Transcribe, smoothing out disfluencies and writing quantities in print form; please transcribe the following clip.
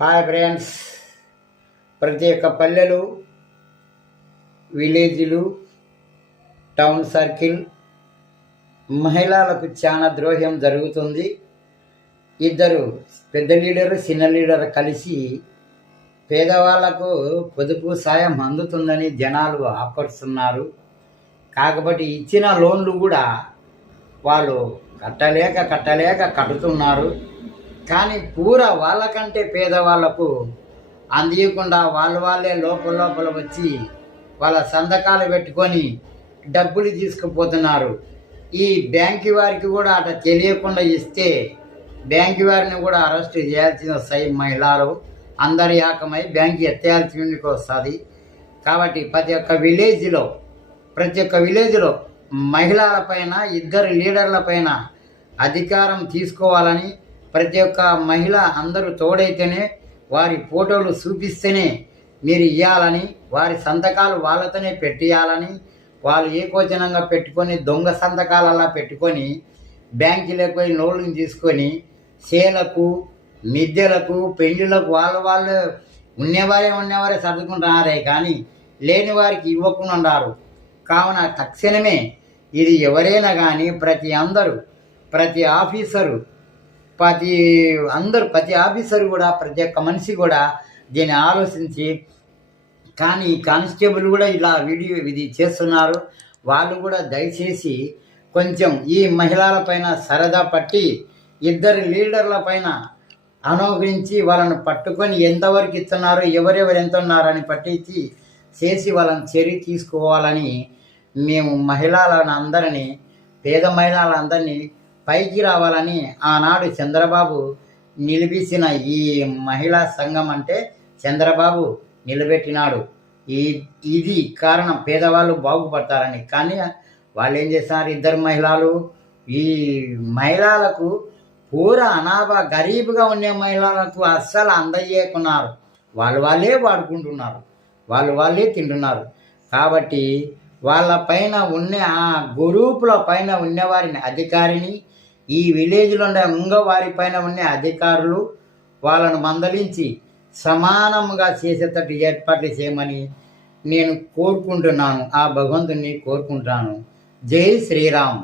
Hi friends, ప్రతి ఒక్క పల్లెలు, విలేజ్లు, టౌన్ సర్కిల్ మహిళలకు చాలా ద్రోహం జరుగుతుంది. ఇద్దరు పెద్ద లీడరు చిన్న లీడర్ కలిసి పేదవాళ్లకు పొదుపు సాయం అందుతుందని జనాలు ఆపరుస్తున్నారు. కాకపోతే ఇచ్చిన లోన్లు కూడా వాళ్ళు కట్టలేక కట్టుతున్నారు. కానీ వాళ్ళకంటే పేదవాళ్లకు అందియకుండా వాళ్ళే లోపల వచ్చి వాళ్ళ సంతకాలు పెట్టుకొని డబ్బులు తీసుకుపోతున్నారు. ఈ బ్యాంకు వారికి కూడా అట తెలియకుండా ఇస్తే బ్యాంకు వారిని కూడా అరెస్ట్ చేయాల్సిన మహిళలు అందరి ఏకమై బ్యాంకు ఎత్తేయాల్సి వస్తుంది. కాబట్టి ప్రతి ఒక్క విలేజ్లో మహిళలపైన ఇద్దరు లీడర్లపైన అధికారం తీసుకోవాలని, ప్రతి ఒక్క మహిళ అందరూ తోడైతేనే వారి ఫోటోలు చూపిస్తేనే మీరు ఇవ్వాలని, వారి సంతకాలు వాళ్ళతోనే పెట్టియాలని, వాళ్ళు ఏకోచనంగా పెట్టుకొని దొంగ సంతకాలలా పెట్టుకొని బ్యాంకులకు పోయి లోన్లు తీసుకొని సేలకు మిద్దెలకు పెళ్లిళ్ళకు వాళ్ళు ఉన్నవారే సర్దుకుంటున్నారే కానీ లేని వారికి ఇవ్వకుండా ఉన్నారు. కావున తక్షణమే ఇది ఎవరైనా కానీ ప్రతి ఆఫీసరు కూడా ప్రతి ఒక్క మనిషి కూడా దీన్ని ఆలోచించి, కానీ కానిస్టేబుల్ కూడా ఇలా ఇది చేస్తున్నారు. వాళ్ళు కూడా దయచేసి కొంచెం ఈ మహిళల పైన సరదా పట్టి ఇద్దరు లీడర్ల పైన అనుగ్రహించి వాళ్ళను పట్టుకొని ఎంతవరకు ఇస్తున్నారు, ఎవరెవరు ఎంత ఉన్నారని పట్టించి చేసి వాళ్ళని చర్య తీసుకోవాలని మేము పేద మహిళలందరినీ పైకి రావాలని ఆనాడు చంద్రబాబు నిలిపించిన ఈ మహిళా సంఘం అంటే చంద్రబాబు నిలబెట్టినాడు. ఇది కారణం పేదవాళ్ళు బాగుపడతారని. కానీ వాళ్ళు ఏం చేస్తున్నారు, ఇద్దరు మహిళలు ఈ మహిళలకు గరీబుగా ఉండే మహిళలకు అస్సలు అందజేయకున్నారు. వాళ్ళే వాడుకుంటున్నారు, వాళ్ళే తింటున్నారు. కాబట్టి వాళ్ళ పైన ఉన్న ఆ గ్రూపుల పైన ఉన్నవారిని అధికారిని, ఈ విలేజ్లో ఉండే వారి పైన ఉన్న అధికారులు వాళ్ళను మందలించి సమానంగా చేసేటట్టు ఏర్పాట్లు చేయమని నేను కోరుకుంటున్నాను. ఆ భగవంతుని కోరుకుంటున్నాను. జై శ్రీరామ్.